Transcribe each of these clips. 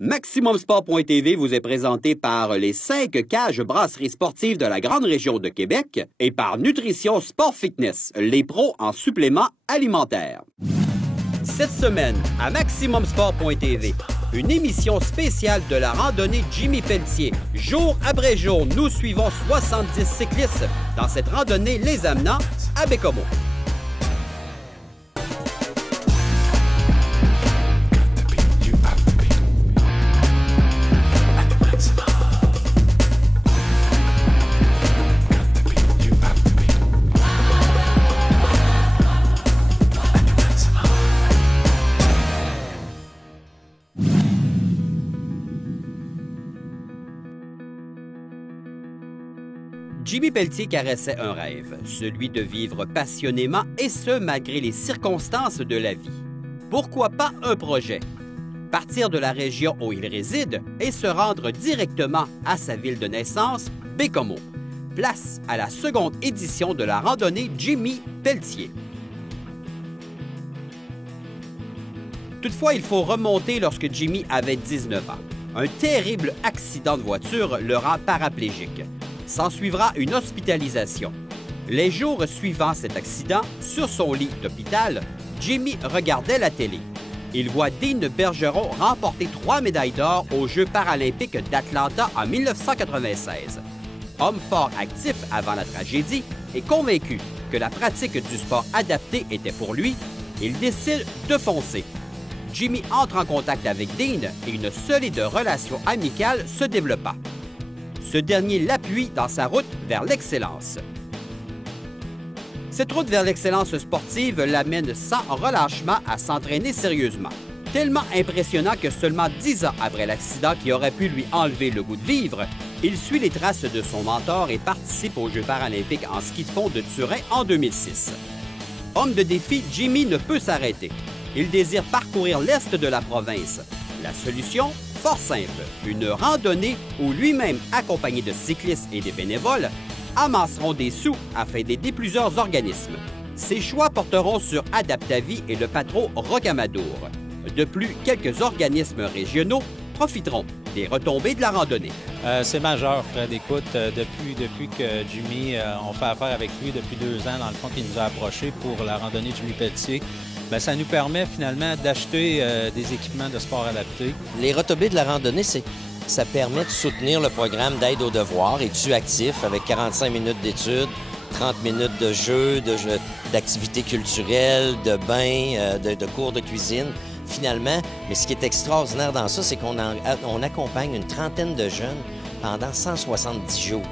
MaximumSport.tv vous est présenté par les 5 cages brasseries sportives de la grande région de Québec et par Nutrition Sport Fitness, les pros en suppléments alimentaires. Cette semaine, à MaximumSport.tv, une émission spéciale de la randonnée Jimmy Pelletier. Jour après jour, nous suivons 70 cyclistes dans cette randonnée les amenant à Bécomo. Jimmy Pelletier caressait un rêve, celui de vivre passionnément et ce, malgré les circonstances de la vie. Pourquoi pas un projet? Partir de la région où il réside et se rendre directement à sa ville de naissance, Bécomo. Place à la seconde édition de la randonnée Jimmy Pelletier. Toutefois, il faut remonter lorsque Jimmy avait 19 ans. Un terrible accident de voiture le rend paraplégique. S'ensuivra une hospitalisation. Les jours suivant cet accident, sur son lit d'hôpital, Jimmy regardait la télé. Il voit Dean Bergeron remporter 3 médailles d'or aux Jeux paralympiques d'Atlanta en 1996. Homme fort actif avant la tragédie et convaincu que la pratique du sport adapté était pour lui, il décide de foncer. Jimmy entre en contact avec Dean et une solide relation amicale se développa. Ce dernier l'appuie dans sa route vers l'excellence. Cette route vers l'excellence sportive l'amène sans relâchement à s'entraîner sérieusement. Tellement impressionnant que seulement 10 ans après l'accident qui aurait pu lui enlever le goût de vivre, il suit les traces de son mentor et participe aux Jeux paralympiques en ski de fond de Turin en 2006. Homme de défi, Jimmy ne peut s'arrêter. Il désire parcourir l'est de la province. La solution? Fort simple, une randonnée où lui-même, accompagné de cyclistes et des bénévoles, amasseront des sous afin d'aider plusieurs organismes. Ces choix porteront sur Adaptavie et le Patro Rocamadour. De plus, quelques organismes régionaux profiteront des retombées de la randonnée. C'est majeur, Fred. Écoute, depuis que Jimmy, on fait affaire avec lui depuis 2 ans, dans le fond, qu'il nous a approchés pour la randonnée Jimmy Pelletier, bien, ça nous permet finalement d'acheter des équipements de sport adaptés. Les retombées de la randonnée, ça permet de soutenir le programme d'aide aux devoirs, Études actifs, avec 45 minutes d'études, 30 minutes de jeux, d'activités culturelles, de bains, de cours de cuisine, finalement. Mais ce qui est extraordinaire dans ça, c'est qu'on accompagne une trentaine de jeunes pendant 170 jours.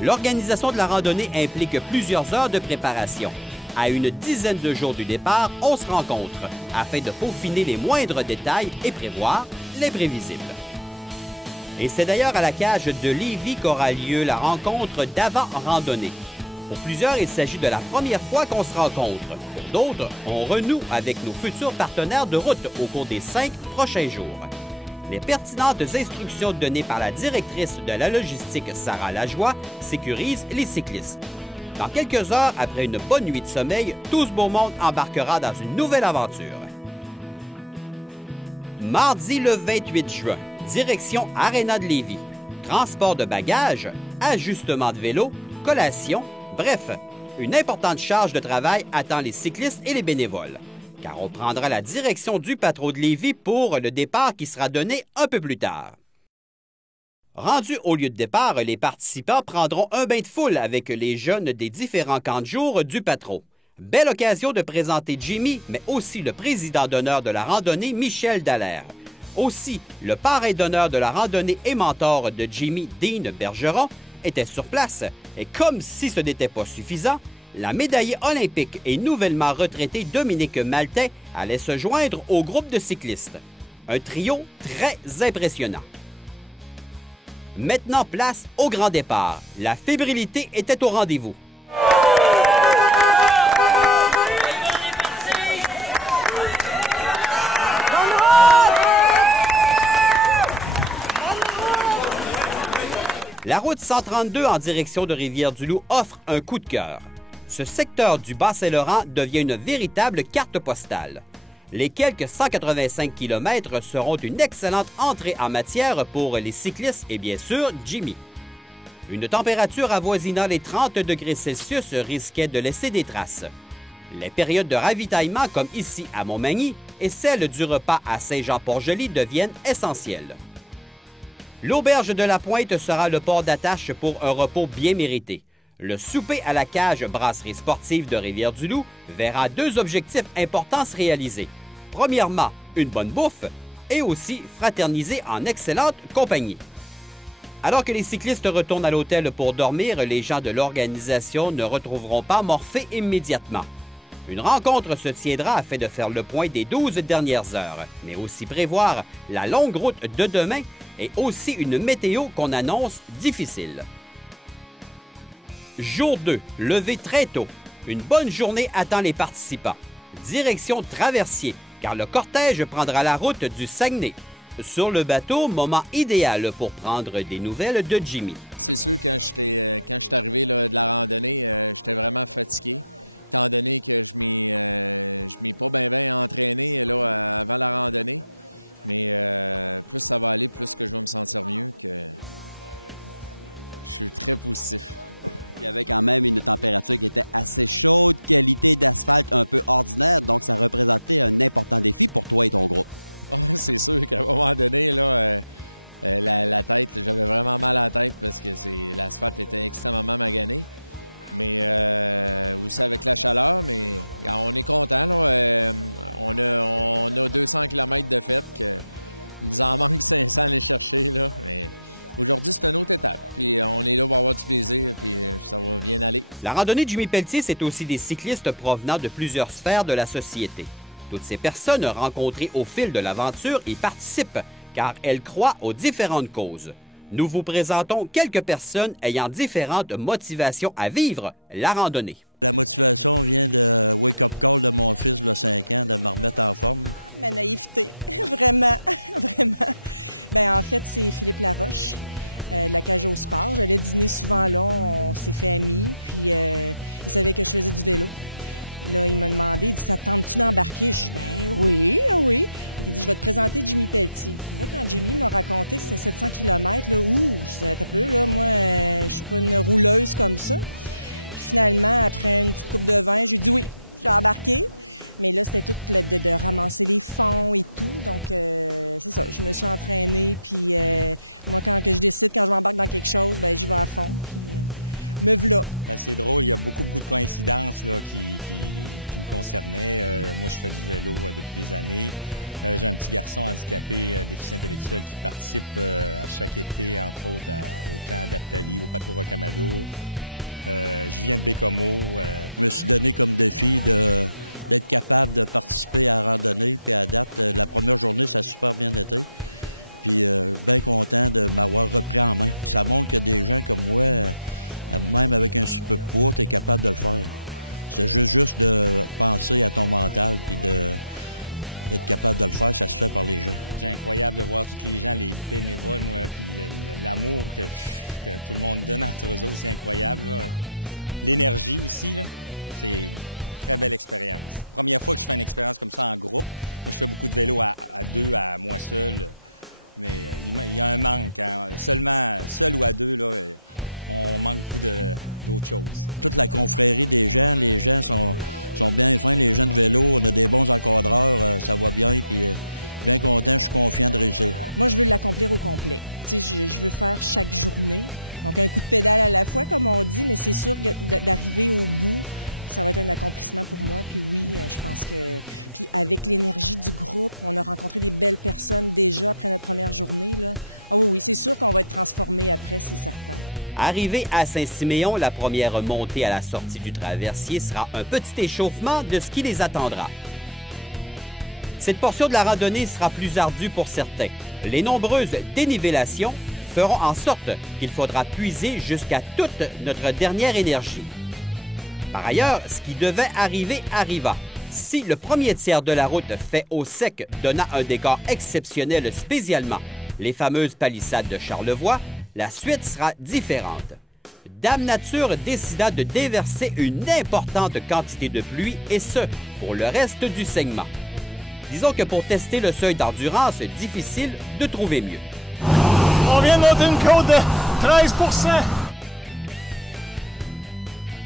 L'organisation de la randonnée implique plusieurs heures de préparation. À une dizaine de jours du départ, on se rencontre afin de peaufiner les moindres détails et prévoir l'imprévisible. Et c'est d'ailleurs à la cage de Lévis qu'aura lieu la rencontre d'avant-randonnée. Pour plusieurs, il s'agit de la première fois qu'on se rencontre. Pour d'autres, on renoue avec nos futurs partenaires de route au cours des 5 prochains jours. Les pertinentes instructions données par la directrice de la logistique, Sarah Lajoie, sécurisent les cyclistes. Dans quelques heures, après une bonne nuit de sommeil, tout ce beau monde embarquera dans une nouvelle aventure. Mardi le 28 juin, direction Aréna de Lévis. Transport de bagages, ajustement de vélo, collation, bref, une importante charge de travail attend les cyclistes et les bénévoles, car on prendra la direction du Patro de Lévis pour le départ qui sera donné un peu plus tard. Rendus au lieu de départ, les participants prendront un bain de foule avec les jeunes des différents camps de jour du Patro. Belle occasion de présenter Jimmy, mais aussi le président d'honneur de la randonnée, Michel Dallaire. Aussi, le parrain d'honneur de la randonnée et mentor de Jimmy, Dean Bergeron, était sur place. Et comme si ce n'était pas suffisant, la médaillée olympique et nouvellement retraitée Dominique Maltais allait se joindre au groupe de cyclistes. Un trio très impressionnant. Maintenant, place au grand départ. La fébrilité était au rendez-vous. La route 132 en direction de Rivière-du-Loup offre un coup de cœur. Ce secteur du Bas-Saint-Laurent devient une véritable carte postale. les quelques 185 km seront une excellente entrée en matière pour les cyclistes et bien sûr Jimmy. Une température avoisinant les 30 degrés Celsius risquait de laisser des traces. Les périodes de ravitaillement, comme ici à Montmagny, et celles du repas à Saint-Jean-Port-Joli deviennent essentielles. L'auberge de la Pointe sera le port d'attache pour un repos bien mérité. Le souper à la cage brasserie sportive de Rivière-du-Loup verra deux objectifs importants se réaliser. Premièrement, une bonne bouffe et aussi fraterniser en excellente compagnie. Alors que les cyclistes retournent à l'hôtel pour dormir, les gens de l'organisation ne retrouveront pas Morphée immédiatement. Une rencontre se tiendra afin de faire le point des 12 dernières heures, mais aussi prévoir la longue route de demain et aussi une météo qu'on annonce difficile. Jour 2, levé très tôt. Une bonne journée attend les participants. Direction Traversier, car le cortège prendra la route du Saguenay. Sur le bateau, moment idéal pour prendre des nouvelles de Jimmy. La randonnée Jimmy Pelletier, c'est aussi des cyclistes provenant de plusieurs sphères de la société. Toutes ces personnes rencontrées au fil de l'aventure y participent, car elles croient aux différentes causes. Nous vous présentons quelques personnes ayant différentes motivations à vivre la randonnée. Arrivé à Saint-Siméon, la première montée à la sortie du traversier sera un petit échauffement de ce qui les attendra. Cette portion de la randonnée sera plus ardue pour certains. Les nombreuses dénivellations feront en sorte qu'il faudra puiser jusqu'à toute notre dernière énergie. Par ailleurs, ce qui devait arriver arriva. Si le premier tiers de la route fait au sec, donnant un décor exceptionnel spécialement les fameuses palissades de Charlevoix, la suite sera différente. Dame Nature décida de déverser une importante quantité de pluie, et ce, pour le reste du segment. Disons que pour tester le seuil d'endurance, difficile de trouver mieux. On vient de monter une côte de 13 %.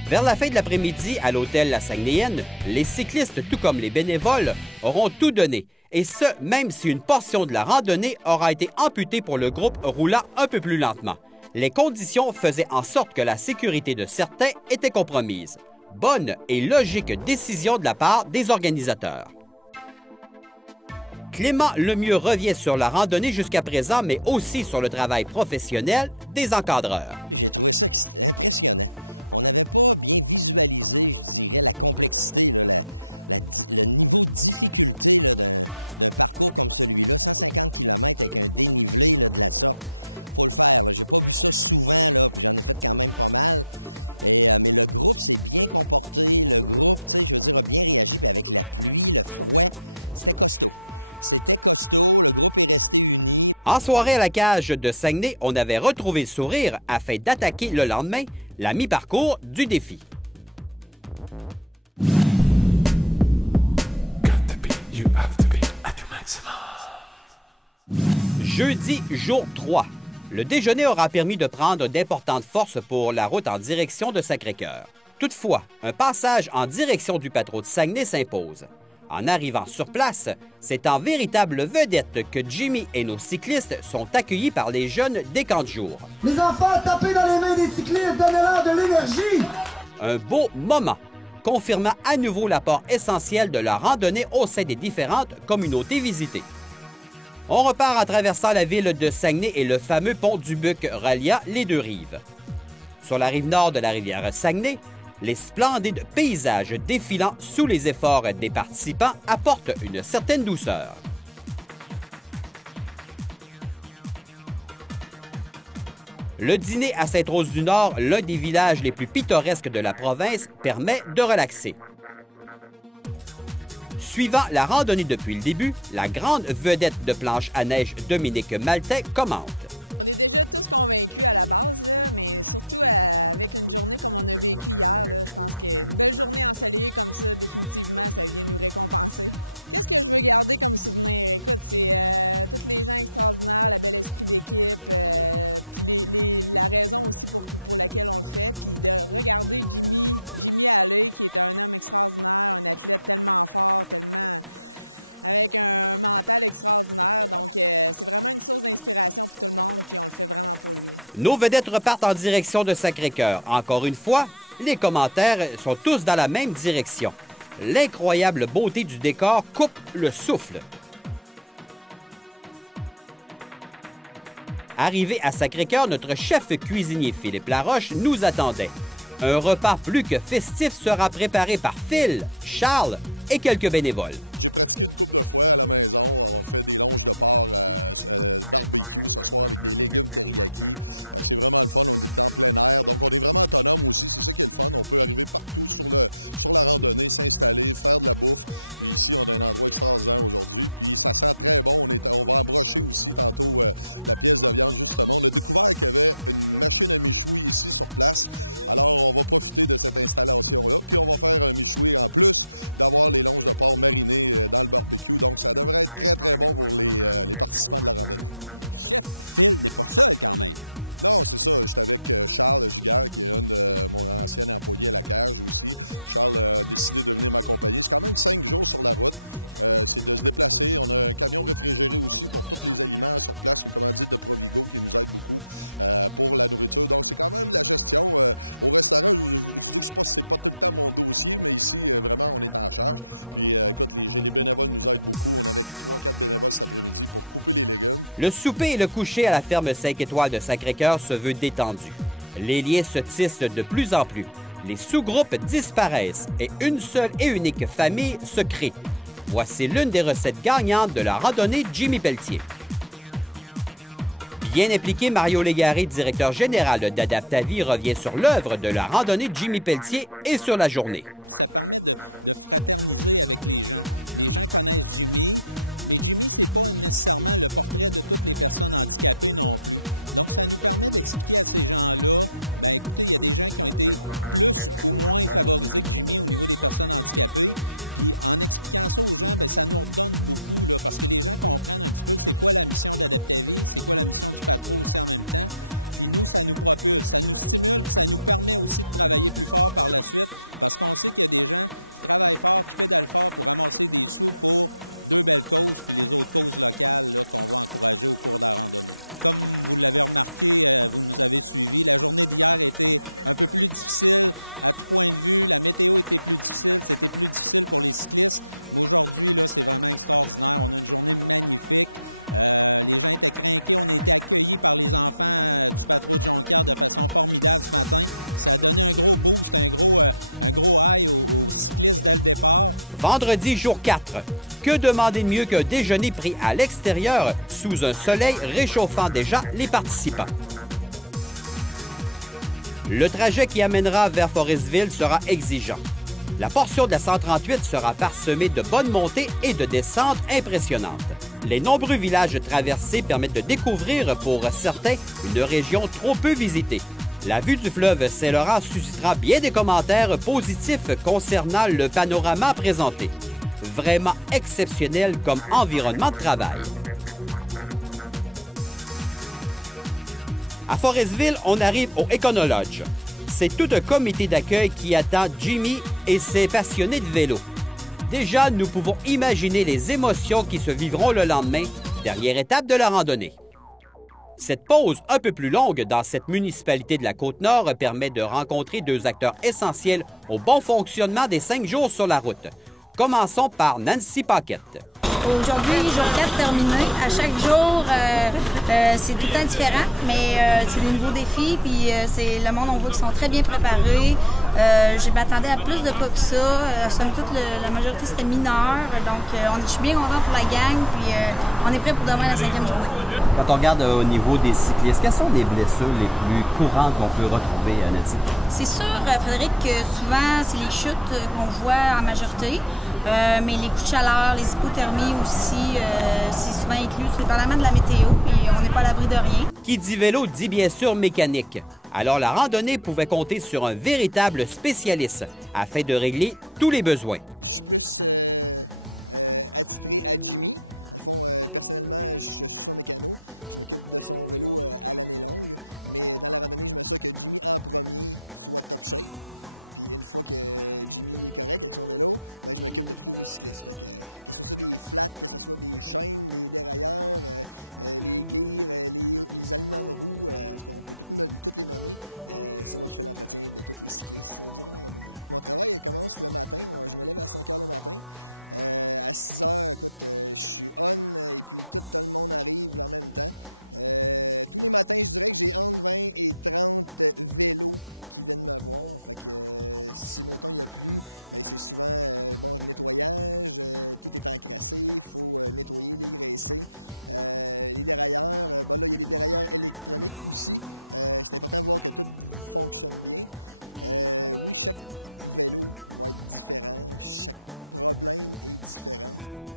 Vers la fin de l'après-midi, à l'hôtel La Saguenayenne, les cyclistes, tout comme les bénévoles, auront tout donné. Et ce, même si une portion de la randonnée aura été amputée pour le groupe roulant un peu plus lentement. Les conditions faisaient en sorte que la sécurité de certains était compromise. Bonne et logique décision de la part des organisateurs. Clément Lemieux revient sur la randonnée jusqu'à présent, mais aussi sur le travail professionnel des encadreurs. En soirée à la cage de Saguenay, on avait retrouvé le sourire afin d'attaquer le lendemain la mi-parcours du défi. Jeudi, jour 3. Le déjeuner aura permis de prendre d'importantes forces pour la route en direction de Sacré-Cœur. Toutefois, un passage en direction du Patro de Saguenay s'impose. En arrivant sur place, c'est en véritable vedette que Jimmy et nos cyclistes sont accueillis par les jeunes des camps de jour. Les enfants, tapez dans les mains des cyclistes, donnez-leur de l'énergie! Un beau moment, confirmant à nouveau l'apport essentiel de la randonnée au sein des différentes communautés visitées. On repart en traversant la ville de Saguenay et le fameux pont du Buc reliant les deux rives. Sur la rive nord de la rivière Saguenay, les splendides paysages défilant sous les efforts des participants apportent une certaine douceur. Le dîner à Sainte-Rose-du-Nord, l'un des villages les plus pittoresques de la province, permet de relaxer. Suivant la randonnée depuis le début, la grande vedette de planche à neige Dominique Maltais commente. Nos vedettes repartent en direction de Sacré-Cœur. Encore une fois, les commentaires sont tous dans la même direction. L'incroyable beauté du décor coupe le souffle. Arrivé à Sacré-Cœur, notre chef cuisinier Philippe Laroche nous attendait. Un repas plus que festif sera préparé par Phil, Charles et quelques bénévoles. Le souper et le coucher à la ferme 5 étoiles de Sacré-Cœur se veut détendu. Les liens se tissent de plus en plus. Les sous-groupes disparaissent et une seule et unique famille se crée. Voici l'une des recettes gagnantes de la randonnée Jimmy Pelletier. Bien impliqué, Mario Légaré, directeur général d'Adaptavie, revient sur l'œuvre de la randonnée Jimmy Pelletier et sur la journée. Vendredi, jour 4. Que demander de mieux qu'un déjeuner pris à l'extérieur sous un soleil réchauffant déjà les participants? Le trajet qui amènera vers Forestville sera exigeant. La portion de la 138 sera parsemée de bonnes montées et de descentes impressionnantes. Les nombreux villages traversés permettent de découvrir pour certains une région trop peu visitée. La vue du fleuve Saint-Laurent suscitera bien des commentaires positifs concernant le panorama présenté. Vraiment exceptionnel comme environnement de travail. À Forestville, on arrive au Econolodge. C'est tout un comité d'accueil qui attend Jimmy et ses passionnés de vélo. Déjà, nous pouvons imaginer les émotions qui se vivront le lendemain, dernière étape de la randonnée. Cette pause un peu plus longue dans cette municipalité de la Côte-Nord permet de rencontrer deux acteurs essentiels au bon fonctionnement des 5 jours sur la route. Commençons par Nancy Paquette. Aujourd'hui, jour 4 terminé. À chaque jour, c'est tout le temps différent, mais c'est des nouveaux défis. Puis c'est le monde, on voit qu'ils sont très bien préparés. Je m'attendais à plus de pas que ça. Somme toute, la majorité, c'était mineur. Donc, je suis bien content pour la gang. Puis on est prêt pour demain, la 5e journée. Quand on regarde au niveau des cyclistes, quelles sont les blessures les plus courantes qu'on peut retrouver, Nancy? C'est sûr, Frédéric, que souvent, c'est les chutes qu'on voit en majorité. Mais les coups de chaleur, les hypothermies aussi, c'est souvent inclus. C'est dépendamment de la météo, puis on n'est pas à l'abri de rien. Qui dit vélo dit bien sûr mécanique. Alors la randonnée pouvait compter sur un véritable spécialiste afin de régler tous les besoins.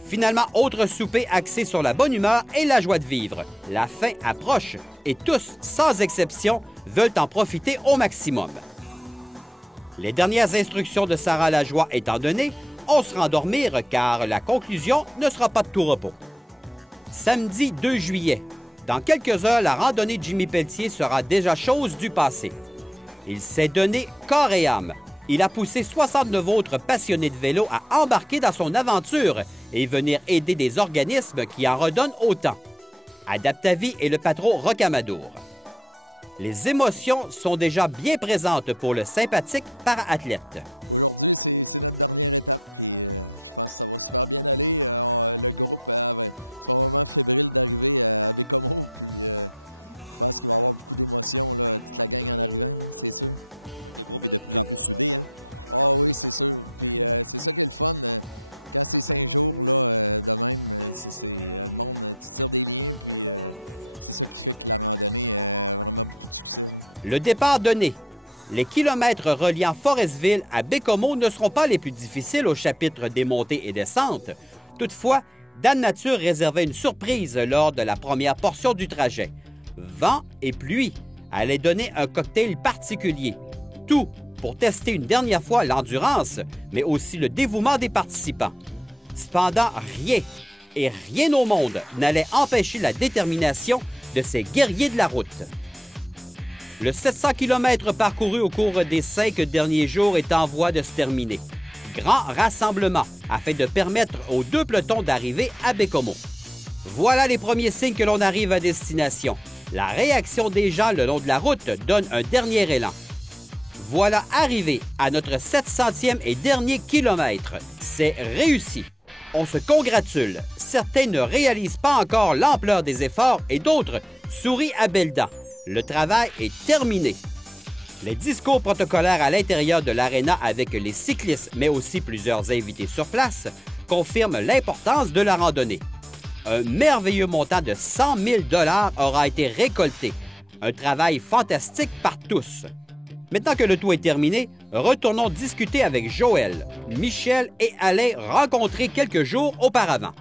Finalement, autre souper axé sur la bonne humeur et la joie de vivre. La fin approche et tous, sans exception, veulent en profiter au maximum. Les dernières instructions de Sarah Lajoie étant données, on se rend dormir car la conclusion ne sera pas de tout repos. Samedi 2 juillet. Dans quelques heures, la randonnée de Jimmy Pelletier sera déjà chose du passé. Il s'est donné corps et âme. Il a poussé 69 autres passionnés de vélo à embarquer dans son aventure et venir aider des organismes qui en redonnent autant. Adaptavie et le patron Rocamadour. Les émotions sont déjà bien présentes pour le sympathique para-athlète. Le départ donné. Les kilomètres reliant Forestville à Bécomo ne seront pas les plus difficiles au chapitre des montées et descentes. Toutefois, Dame Nature réservait une surprise lors de la première portion du trajet. Vent et pluie allaient donner un cocktail particulier. Tout pour tester une dernière fois l'endurance, mais aussi le dévouement des participants. Cependant, rien au monde n'allait empêcher la détermination de ces guerriers de la route. Le 700 km parcouru au cours des 5 derniers jours est en voie de se terminer. Grand rassemblement afin de permettre aux 2 pelotons d'arriver à Bécomo. Voilà les premiers signes que l'on arrive à destination. La réaction des gens le long de la route donne un dernier élan. Voilà arrivé à notre 700e et dernier kilomètre. C'est réussi. On se congratule. Certains ne réalisent pas encore l'ampleur des efforts et d'autres sourient à belles dents. Le travail est terminé. Les discours protocolaires à l'intérieur de l'aréna avec les cyclistes, mais aussi plusieurs invités sur place, confirment l'importance de la randonnée. Un merveilleux montant de 100 000 $ aura été récolté. Un travail fantastique par tous. Maintenant que le tout est terminé, retournons discuter avec Joël, Michel et Alain rencontrés quelques jours auparavant.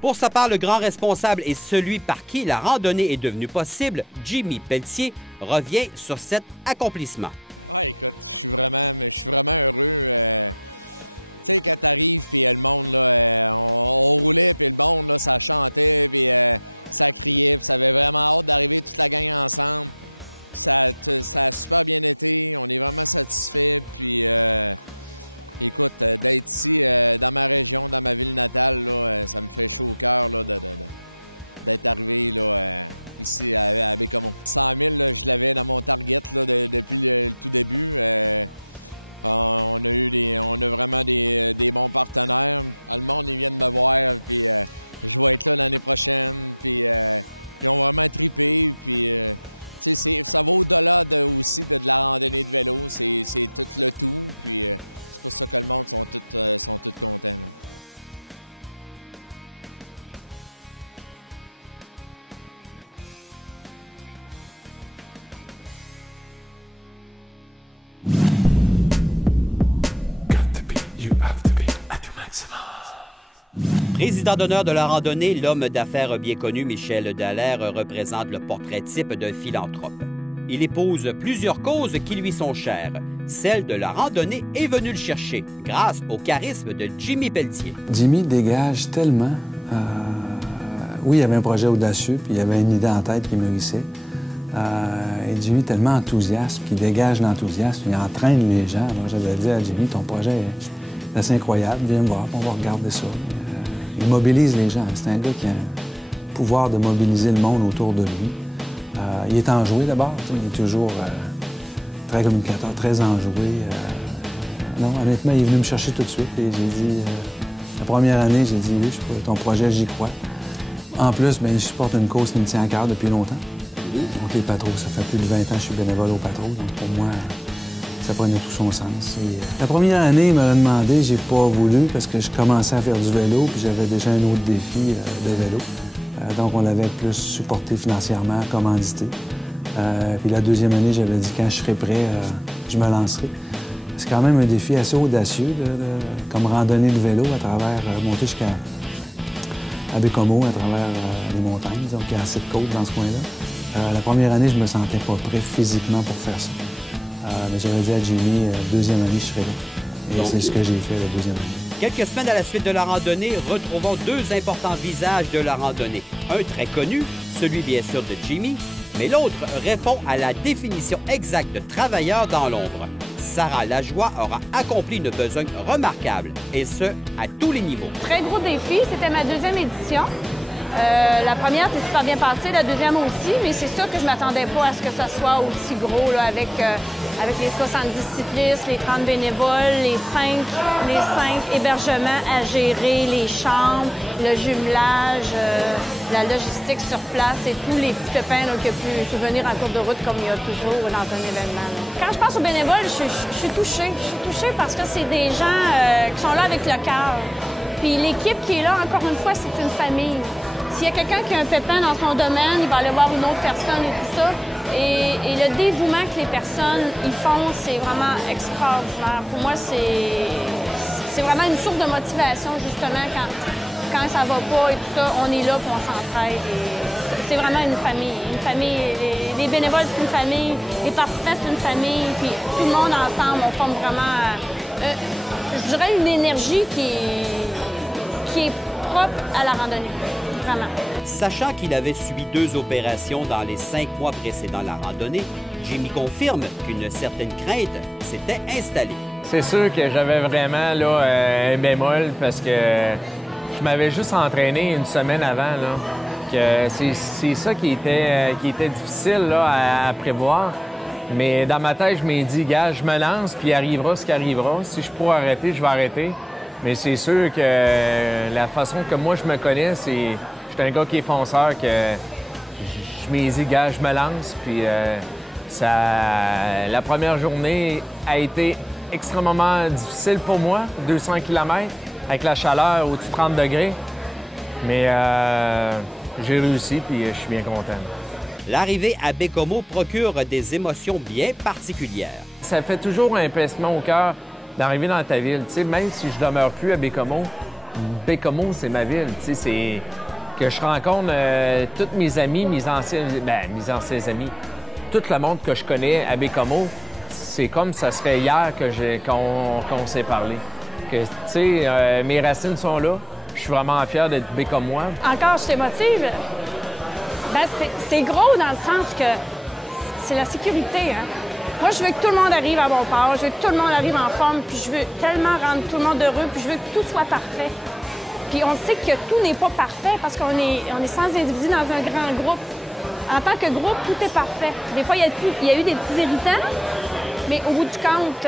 Pour sa part, le grand responsable et celui par qui la randonnée est devenue possible, Jimmy Pelletier, revient sur cet accomplissement. Président d'honneur de la randonnée, l'homme d'affaires bien connu Michel Dallaire représente le portrait type d'un philanthrope. Il épouse plusieurs causes qui lui sont chères. Celle de la randonnée est venue le chercher grâce au charisme de Jimmy Pelletier. Jimmy dégage tellement. Oui, il y avait un projet audacieux, puis il y avait une idée en tête qui mûrissait. Et Jimmy est tellement enthousiaste, puis il dégage l'enthousiasme, il entraîne les gens. Alors j'avais dit à Jimmy, ton projet est assez incroyable, viens me voir, on va regarder ça. Il mobilise les gens. C'est un gars qui a un pouvoir de mobiliser le monde autour de lui. Il est enjoué d'abord. Il est toujours très communicateur, très enjoué. Non, honnêtement, il est venu me chercher tout de suite. Et j'ai dit, la première année, j'ai dit, oui, ton projet, j'y crois. En plus, bien, je supporte une cause qui me tient à cœur depuis longtemps. Donc les Patros, ça fait plus de 20 ans que je suis bénévole aux Patros. Donc pour moi, ça prenait tout son sens. Et, la première année, il m'a demandé, j'ai pas voulu parce que je commençais à faire du vélo puis j'avais déjà un autre défi de vélo. Donc on l'avait plus supporté financièrement, commandité. Puis la deuxième année, j'avais dit, quand je serai prêt, je me lancerai. C'est quand même un défi assez audacieux, comme randonnée de vélo à travers, monter jusqu'à Bécomo, à travers les montagnes. Donc il y a assez de côtes dans ce coin-là. La première année, je me sentais pas prêt physiquement pour faire ça. Mais j'avais dit à Jimmy, deuxième année, je serai là. Et c'est ce que j'ai fait la deuxième année. Quelques semaines à la suite de la randonnée, retrouvons deux importants visages de la randonnée. Un très connu, celui bien sûr de Jimmy, mais l'autre répond à la définition exacte de travailleur dans l'ombre. Sarah Lajoie aura accompli une besogne remarquable, et ce, à tous les niveaux. Très gros défi, c'était ma deuxième édition. La première s'est super bien passée, la deuxième aussi, mais c'est sûr que je m'attendais pas à ce que ça soit aussi gros là, avec les 70 cyclistes, les 30 bénévoles, les 5 hébergements à gérer, les chambres, le jumelage, la logistique sur place et tous les petits pépins là, qu'il y a pu survenir en cours de route comme il y a toujours dans un événement. Là. Quand je pense aux bénévoles, je suis touchée. Je suis touchée parce que c'est des gens qui sont là avec le cœur. Puis l'équipe qui est là, encore une fois, c'est une famille. S'il y a quelqu'un qui a un pépin dans son domaine, il va aller voir une autre personne et tout ça. Et le dévouement que les personnes y font, c'est vraiment extraordinaire. Pour moi, c'est vraiment une source de motivation, justement, quand ça va pas et tout ça, on est là et on s'entraide. C'est vraiment une famille. Une famille. Les bénévoles, c'est une famille. Les participants, c'est une famille. Puis tout le monde ensemble, on forme vraiment, je dirais, une énergie qui est propre à la randonnée. Vraiment. Sachant qu'il avait subi 2 opérations dans les 5 mois précédant la randonnée, Jimmy confirme qu'une certaine crainte s'était installée. C'est sûr que j'avais vraiment là, un bémol parce que je m'avais juste entraîné une semaine avant. Là, que c'est ça qui était difficile là, à prévoir. Mais dans ma tête, je m'ai dit, gars, je me lance, puis arrivera ce qui arrivera. Si je pourrais arrêter, je vais arrêter. Mais c'est sûr que la façon que moi je me connais, c'est... Je suis un gars qui est fonceur, que je m'ai dit, gars, je me lance. Puis la première journée a été extrêmement difficile pour moi, 200 km, avec la chaleur au-dessus de 30 degrés. Mais j'ai réussi, puis je suis bien content. L'arrivée à Baie-Comeau procure des émotions bien particulières. Ça fait toujours un pincement au cœur d'arriver dans ta ville. Tu sais, même si je demeure plus à Baie-Comeau, Baie-Comeau, c'est ma ville. Tu sais, c'est que je rencontre tous mes amis, mes anciens amis, tout le monde que je connais à Baie-Comeau, c'est comme ça serait hier qu'on s'est parlé. Que, tu sais, mes racines sont là. Je suis vraiment fier d'être Baie-Comeauois. Encore, je t'émotive. Ben, c'est gros dans le sens que c'est la sécurité, hein? Moi, je veux que tout le monde arrive à bon port, je veux que tout le monde arrive en forme, puis je veux tellement rendre tout le monde heureux, puis je veux que tout soit parfait. Puis on sait que tout n'est pas parfait parce qu'on est sans individu dans un grand groupe. En tant que groupe, tout est parfait. Des fois, il y a eu des petits irritants, mais au bout du compte,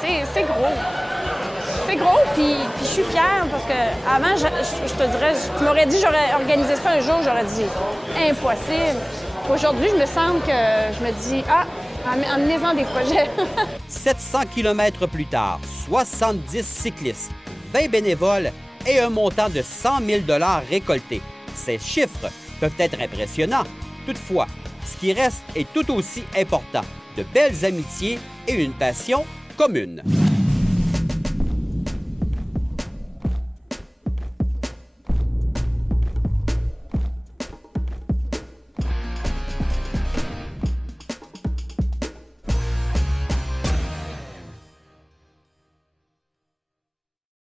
c'est gros. C'est gros, puis je suis fière parce que avant, je te dirais, tu m'aurais dit j'aurais organisé ça un jour, j'aurais dit impossible. Aujourd'hui, je me sens que je me dis, emmenez-en des projets. 700 km plus tard, 70 cyclistes, 20 bénévoles et un montant de 100 000 $ récoltés. Ces chiffres peuvent être impressionnants. Toutefois, ce qui reste est tout aussi important, de belles amitiés et une passion commune.